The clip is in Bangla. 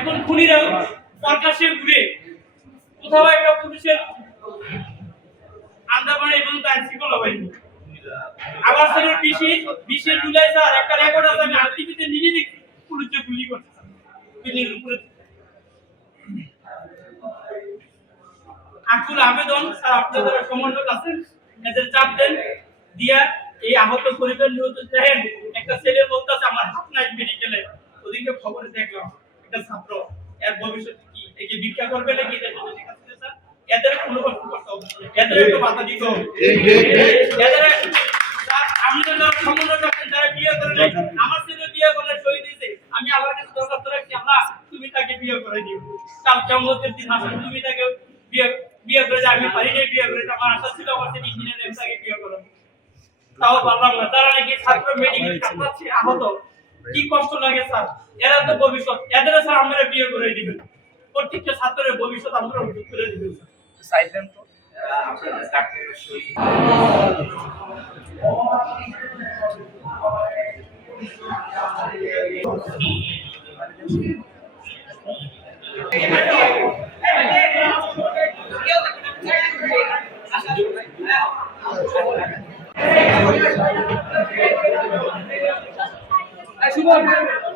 এখন খুনিরা প্রকাশ্যে ঘুরে কোথাও একটা পুলিশের আন্দামানে এবং তার শিকল হয়নি আবার স্যারের বিশে বিশে জুলাই স্যার, একটা রেকর্ড আছে, আমি আর্টিভিতে নিজে দেখি পুলিশে গুলি করছে। বিল্ডিং উপরে। আকুল আবেদন, স্যার, আপনাদের সমন্বয় আছেন? এদের চাপ দেন, দিয়া এই আহত পরিবার নিহত দেখেন একটা ছেলে বলতেছে, আমার হাত নাই মেডিকেলে ওদিকে খবরে দেখলাম। একটা ছাত্র এর ভবিষ্যৎ কি? একে ভিক্ষা করবে নাকি এদের হবে এদের একটু বাধা দিতে এদের স্যার, আমি তো সমন্বয় রাখেন যারা বিয়ে করে নাই আমার ছেলে বিয়ে করে শহীদ দিয়েছে আমি আমার কাছে দরখাস্ত রাখছি আল্লাহ তুমি তাকে বিয়ে করে দিও। কাল কেমতের দিন আসলে তুমি তাকে বিয়ে বিয়ে করে আমি পারি নাই বিয়ে করে আমার আশা ছিল আমার ছেলে ইঞ্জিনিয়ার তাকে বিয়ে করব তাও পারলাম না। তারা নাকি ছাত্র মেডিকেল কাটাচ্ছে আহত। কি কষ্ট লাগে স্যার? এরা তো ভবিষ্যৎ। এদের স্যার আমরা বিয়ে করে দিবেন। প্রত্যেকটা ছাত্রের ভবিষ্যৎ আমরা উন্নত করে দিবেন শুভ